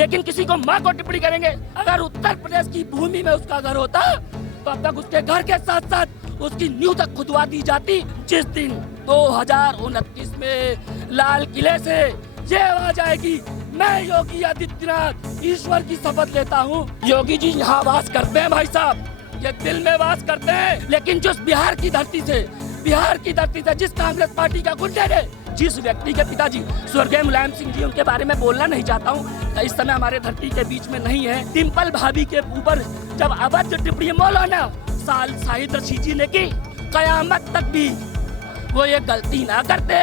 लेकिन किसी को माँ को टिप्पणी करेंगे। अगर उत्तर प्रदेश की भूमि में उसका घर होता तो अब तक उसके घर के साथ साथ उसकी नींव तक खुदवा दी जाती। जिस दिन 2029 में लाल किले से ये आवाज आएगी, मैं योगी आदित्यनाथ ईश्वर की शपथ लेता हूँ। योगी जी यहाँ वास करते हैं भाई साहब, ये दिल में वास करते हैं, लेकिन जिस बिहार की धरती से जिस कांग्रेस पार्टी का गुंडे ने, जिस व्यक्ति के पिताजी स्वर्गीय मुलायम सिंह जी, उनके बारे में बोलना नहीं चाहता हूँ, इस समय हमारे धरती के बीच में नहीं है। डिम्पल भाभी के ऊपर जब अभद्र टिप्पणी मौलाना शाहिद रशीद जी ने की, कयामत तक भी वो ये गलती ना करते।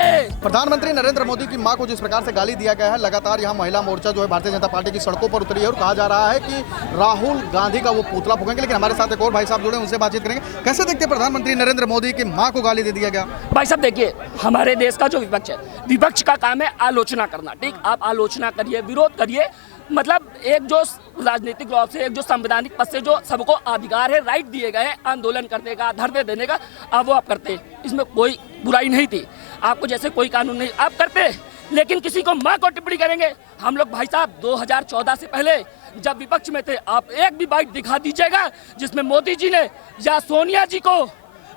प्रधानमंत्री नरेंद्र मोदी की मां को जिस प्रकार से गाली दिया गया है, लगातार यहां महिला मोर्चा जो है भारतीय जनता पार्टी की सड़कों पर उतरी है और कहा जा रहा है कि राहुल गांधी का वो पुतला फूकेंगे। लेकिन हमारे साथ एक और भाई साहब जुड़े, उनसे बातचीत करेंगे। कैसे देखते हैं प्रधानमंत्री नरेंद्र मोदी की मां को गाली दे दिया गया? भाई साहब देखिए, हमारे देश का जो विपक्ष है, विपक्ष का काम है आलोचना करना। ठीक, आप आलोचना करिए, विरोध करिए, मतलब एक जो राजनीतिक रूप से, एक जो संवैधानिक पद से जो सबको अधिकार है, राइट दिए गए हैं आंदोलन करने का, धरने देने का, अब वो आप करते, इसमें कोई बुराई नहीं थी। आपको जैसे कोई कानून नहीं, आप करते, लेकिन किसी को मां को टिप्पणी करेंगे। हम लोग भाई साहब 2014 से पहले जब विपक्ष में थे, आप एक भी बाइट दिखा दीजिएगा जिसमें मोदी जी ने या सोनिया जी को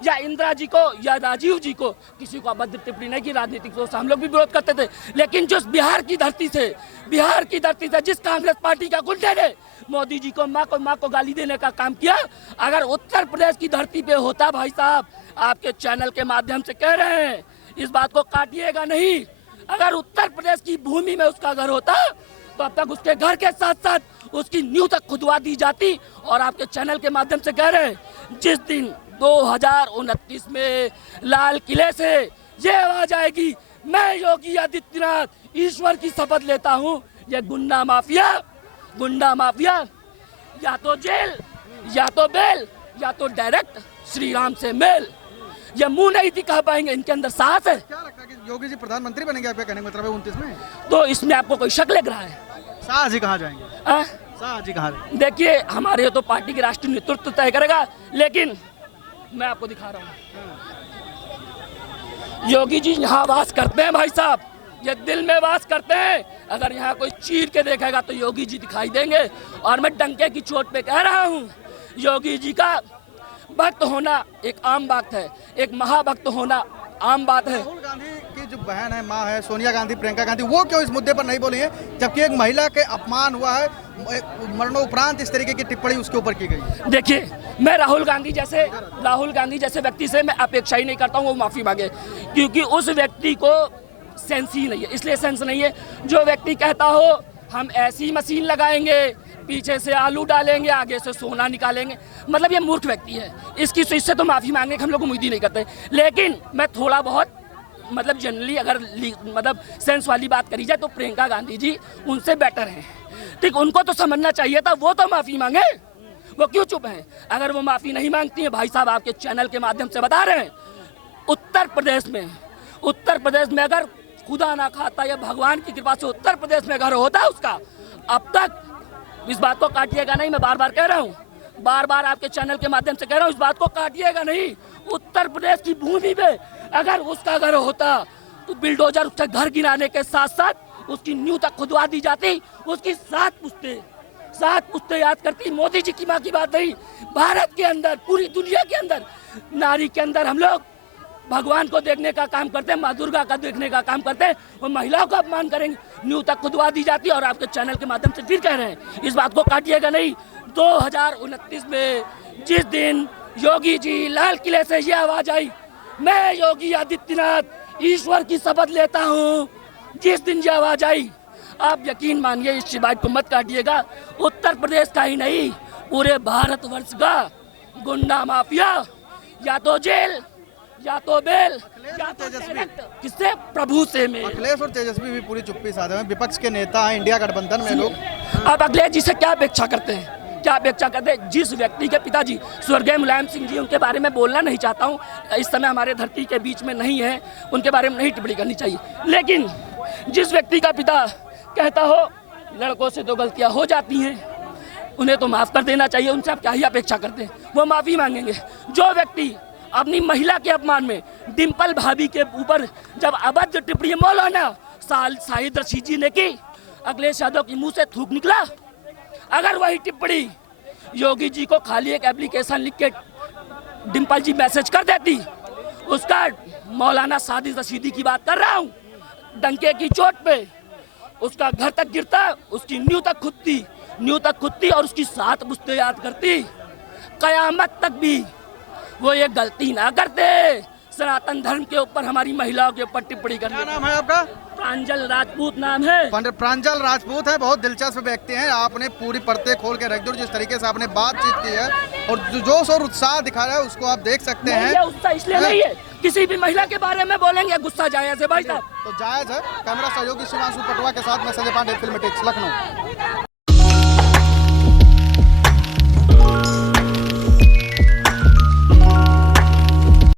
या इंदिरा जी को या राजीव जी को किसी को अभद्र टिप्पणी नहीं की। राजनीतिक रूप से हम लोग भी विरोध करते थे, लेकिन जो बिहार की धरती से जिस कांग्रेस पार्टी का गुंडे ने मोदी जी को माँ को गाली देने का काम किया, अगर उत्तर प्रदेश की धरती पे होता, भाई साहब आपके चैनल के माध्यम से कह रहे हैं, इस बात को काटिएगा नहीं, अगर उत्तर प्रदेश की भूमि में उसका घर होता तो अब तक उसके घर के साथ साथ उसकी नींव तक खुदवा दी जाती। और आपके चैनल के माध्यम से कह रहे हैं, जिस दिन 2029 में लाल किले से ये आवाज आएगी, मैं योगी आदित्यनाथ ईश्वर की शपथ लेता हूँ, ये गुंडा माफिया या तो जेल या तो बेल या तो डायरेक्ट श्री राम से मेल, ये मुंह नहीं दिखा पाएंगे, इनके अंदर साहस है। क्या लगता है कि योगी जी प्रधानमंत्री बनेंगे? आपका कहने का मतलब है 29 में? तो इसमें आपको कोई शक लग रहा है? शाह जी कहाँ जाएंगे? शाह जी कहाँ? देखिए, हमारे तो पार्टी के राष्ट्रीय नेतृत्व तय करेगा, लेकिन मैं आपको दिखा रहा हूँ, योगी जी यहाँ वास करते हैं भाई साहब, ये दिल में वास करते हैं। अगर यहाँ कोई चीर के देखेगा तो योगी जी दिखाई देंगे। और मैं डंके की चोट पे कह रहा हूँ, योगी जी का भक्त होना एक आम बात है, एक महाभक्त होना आम बात है। राहुल गांधी की जो बहन है, माँ है, सोनिया गांधी, प्रियंका गांधी, वो क्यों इस मुद्दे पर नहीं बोली है, जबकि एक महिला के अपमान हुआ है, मरणोपरांत इस तरीके की टिप्पणी उसके ऊपर की गई? देखिए, मैं राहुल गांधी जैसे व्यक्ति से मैं अपेक्षा ही नहीं करता हूँ वो माफी मांगे, क्योंकि उस व्यक्ति को सेंस ही नहीं है। इसलिए सेंस नहीं है, जो व्यक्ति कहता हो हम ऐसी मशीन लगाएंगे, पीछे से आलू डालेंगे, आगे से सोना निकालेंगे, मतलब ये मूर्ख व्यक्ति है। इससे तो माफी मांगने की हम लोग उम्मीद ही नहीं करते। लेकिन मैं थोड़ा बहुत मतलब जनरली अगर मतलब सेंस वाली बात करी जाए तो प्रियंका गांधी जी उनसे बेटर हैं। ठीक, उनको तो समझना चाहिए था, वो तो माफी मांगे, वो क्यों चुप हैं? अगर वो माफी नहीं मांगती हैं, भाई साहब आपके चैनल के माध्यम से बता रहे हैं, उत्तर प्रदेश में अगर खुदा ना खाता या भगवान की कृपा से उत्तर प्रदेश में घर होता उसका, अब तक, इस बात को काटिएगा नहीं, मैं बार बार कह रहा हूँ, बार बार आपके चैनल के माध्यम से कह रहा हूँ, इस बात को काटिएगा नहीं, उत्तर प्रदेश की भूमि पे अगर उसका घर होता तो बिल्डोजर उसका घर गिराने के साथ साथ उसकी नींव तक खुदवा दी जाती, उसकी सात पुश्ते याद करती। मोदी जी की माँ की बात नहीं, भारत के अंदर, पूरी दुनिया के अंदर नारी के अंदर हम लोग भगवान को देखने का काम करते हैं, माँ दुर्गा का देखने का काम करते हैं, वो महिलाओं का अपमान करेंगे, न्यू तक खुदवा दी जाती है। और आपके चैनल के माध्यम से फिर कह रहे हैं, इस बात को काटिएगा नहीं, 2029 में जिस दिन योगी जी लाल किले से ये आवाज आई, मैं योगी आदित्यनाथ ईश्वर की शपथ लेता हूँ, जिस दिन ये आवाज आई, आप यकीन मानिए, इस बात को मत काटिएगा, उत्तर प्रदेश का ही नहीं पूरे भारतवर्ष का गुंडा माफिया या तो जेल या तो बेल या तो डायरेक्ट, किससे? प्रभु से में। अखिलेश और तेजस्वी भी पूरी चुप्पी साधे हैं, विपक्ष के नेता हैं, इंडिया गठबंधन में लोग। अब अखिलेश जी से क्या अपेक्षा करते हैं? जिस व्यक्ति के पिताजी स्वर्गीय मुलायम सिंह जी, उनके बारे में बोलना नहीं चाहता हूँ, इस समय हमारे धरती के बीच में नहीं है, उनके बारे में नहीं टिप्पणी करनी चाहिए, लेकिन जिस व्यक्ति का पिता कहता हो लड़कों से तो गलतियाँ हो जाती हैं, उन्हें तो माफ़ कर देना चाहिए, उनसे आप क्या ही अपेक्षा करते हैं? वो माफ़ी मांगेंगे। जो व्यक्ति अपनी महिला के अपमान में डिम्पल भाभी के ऊपर जब अभद्र टिप्पणी मौलाना शाहिद रशीद जी ने की, अखिलेश यादव के मुंह से थूक निकला। अगर वही टिप्पणी योगी जी को खाली एक एप्लीकेशन लिख के डिम्पल जी मैसेज कर देती, उसका मौलाना सादिक रशीदी की बात कर रहा हूँ, डंके की चोट पे उसका घर तक गिरता, उसकी नींव तक खुदती और उसकी 7 पुश्तें याद करती, कयामत तक भी वो ये गलती ना करते सनातन धर्म के ऊपर, हमारी महिलाओं के ऊपर टिप्पणी करने। क्या नाम है आपका? प्रांजल राजपूत नाम है। पंडित प्रांजल राजपूत है, बहुत दिलचस्प व्यक्ति हैं। आपने पूरी परतें खोल के रख दी, जिस तरीके से आपने बातचीत की है और जो जोश और उत्साह दिखा रहा है उसको आप देख सकते हैं। ये उत्साह इसलिए नहीं है, किसी भी महिला के बारे में बोलेंगे गुस्सा जायज है भाई साहब। तो जायज है। कैमरा सहयोगी शिवांशु पटवा के साथ मैं संजय पांडे, फिल्म टिक्स, लखनऊ।